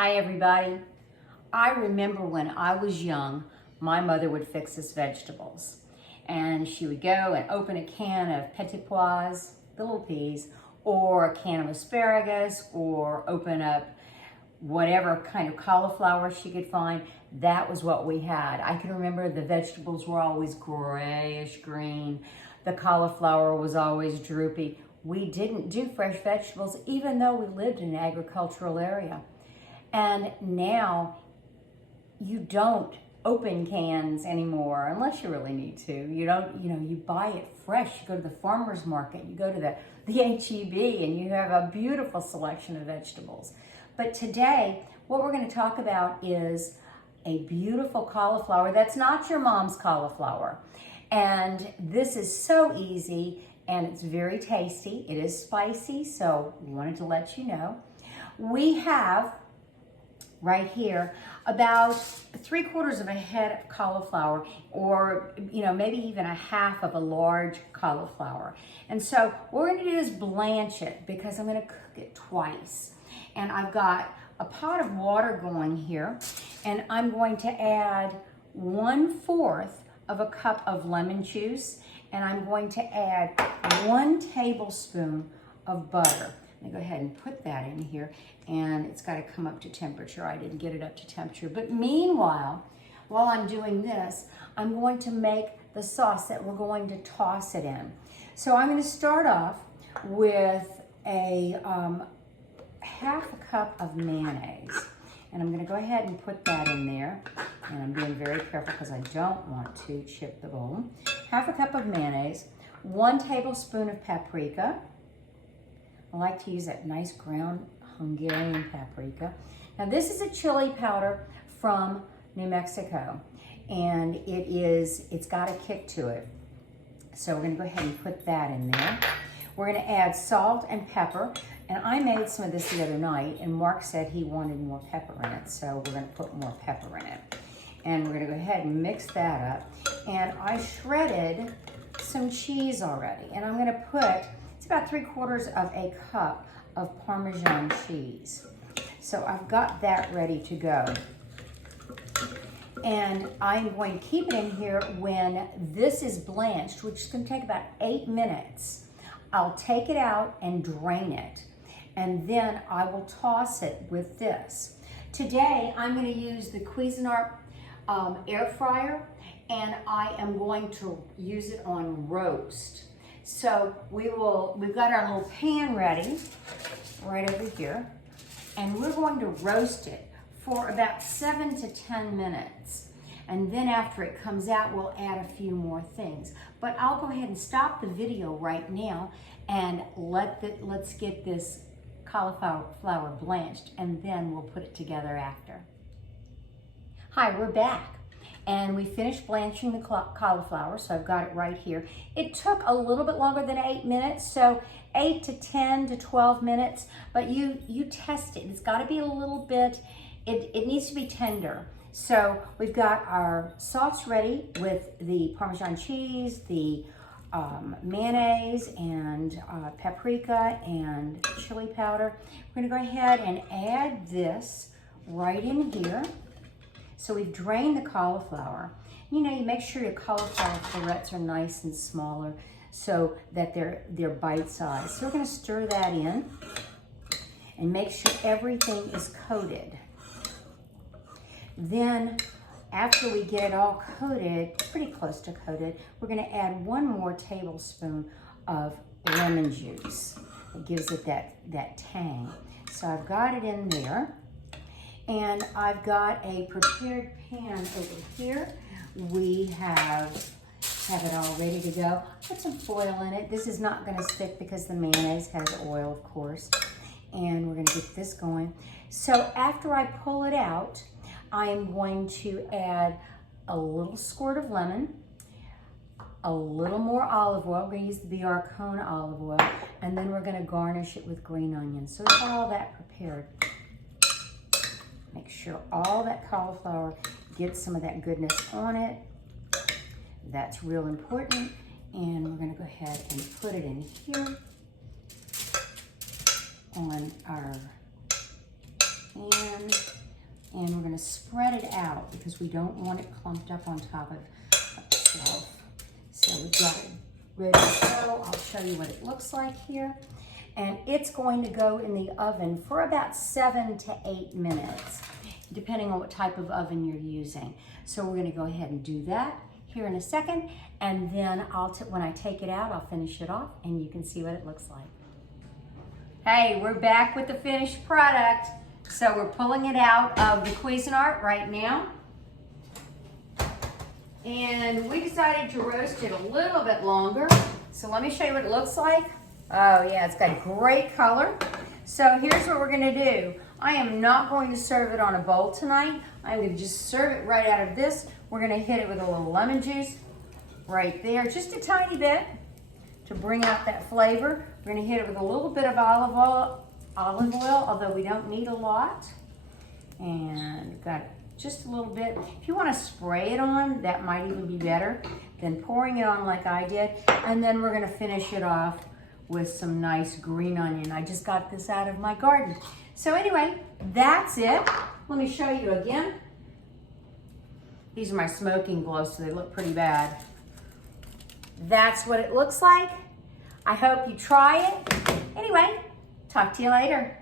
Hi everybody. I remember when I was young, my mother would fix us vegetables. And she would go and open a can of petit pois, the little peas, or a can of asparagus, or open up whatever kind of cauliflower she could find. That was what we had. I can remember the vegetables were always grayish green. The cauliflower was always droopy. We didn't do fresh vegetables, even though we lived in an agricultural area. And now you don't open cans anymore unless you really need to. You don't, you buy it fresh. You go to the farmer's market, you go to the HEB, and you have a beautiful selection of vegetables. But today, what we're going to talk about is a beautiful cauliflower that's not your mom's cauliflower. And this is so easy and it's very tasty. It is spicy, so we wanted to let you know. We have right here about 3/4 of a head of cauliflower, or maybe even a half of a large cauliflower. And so what we're going to do is blanch it, because I'm going to cook it twice. And I've got a pot of water going here, and I'm going to add 1/4 of a cup of lemon juice, and I'm going to add 1 tablespoon of butter. I'm gonna go ahead and put that in here, and it's got to come up to temperature. I didn't get it up to temperature. But meanwhile, while I'm doing this, I'm going to make the sauce that we're going to toss it in. So I'm going to start off with a half a cup of mayonnaise. And I'm going to go ahead and put that in there. And I'm being very careful because I don't want to chip the bowl. Half a cup of mayonnaise, 1 tablespoon of paprika. I like to use that nice ground Hungarian paprika. Now this is a chili powder from New Mexico, and it's got a kick to it. So we're gonna go ahead and put that in there. We're gonna add salt and pepper, and I made some of this the other night, and Mark said he wanted more pepper in it, so we're gonna put more pepper in it. And we're gonna go ahead and mix that up. And I shredded some cheese already, and I'm gonna put, it's about 3/4 of a cup of Parmesan cheese. So I've got that ready to go. And I'm going to keep it in here when this is blanched, which is going to take about 8 minutes. I'll take it out and drain it, and then I will toss it with this. Today I'm going to use the Cuisinart Air Fryer, and I am going to use it on roast. So we've got our little pan ready right over here, and we're going to roast it for about 7 to 10 minutes. And then after it comes out, we'll add a few more things. But I'll go ahead and stop the video right now, and let's get this cauliflower blanched, and then we'll put it together after. Hi, we're back. And we finished blanching the cauliflower, so I've got it right here. It took a little bit longer than 8 minutes, so 8 to 10 to 12 minutes, but you test it. It's got to be a little bit, it needs to be tender. So we've got our sauce ready with the Parmesan cheese, the mayonnaise, and paprika and chili powder. We're going to go ahead and add this right in here. So we've drained the cauliflower. You make sure your cauliflower florets are nice and smaller so that they're bite-sized. So we're going to stir that in and make sure everything is coated. Then after we get it all coated, pretty close to coated, we're going to add 1 more tablespoon of lemon juice. It gives it that tang. So I've got it in there. And I've got a prepared pan over here. We have it all ready to go. Put some foil in it. This is not gonna stick because the mayonnaise has oil, of course. And we're gonna get this going. So after I pull it out, I am going to add a little squirt of lemon, a little more olive oil. We're gonna use the Arcona olive oil, and then we're gonna garnish it with green onions. So it's all that prepared. Make sure all that cauliflower gets some of that goodness on it. That's real important. And we're going to go ahead and put it in here on our pan. And we're gonna spread it out because we don't want it clumped up on top of itself. So we've got it ready to go. I'll show you what it looks like here. And it's going to go in the oven for about 7 to 8 minutes, depending on what type of oven you're using. So we're gonna go ahead and do that here in a second, and then when I take it out, I'll finish it off and you can see what it looks like. Hey, we're back with the finished product. So we're pulling it out of the Cuisinart right now. And we decided to roast it a little bit longer. So let me show you what it looks like. Oh yeah, it's got great color. So here's what we're gonna do. I am not going to serve it on a bowl tonight. I'm gonna just serve it right out of this. We're gonna hit it with a little lemon juice right there, just a tiny bit to bring out that flavor. We're gonna hit it with a little bit of olive oil, although we don't need a lot. And got just a little bit. If you wanna spray it on, that might even be better than pouring it on like I did. And then we're gonna finish it off with some nice green onion. I just got this out of my garden. So anyway, that's it. Let me show you again. These are my smoking gloves, so they look pretty bad. That's what it looks like. I hope you try it. Anyway, talk to you later.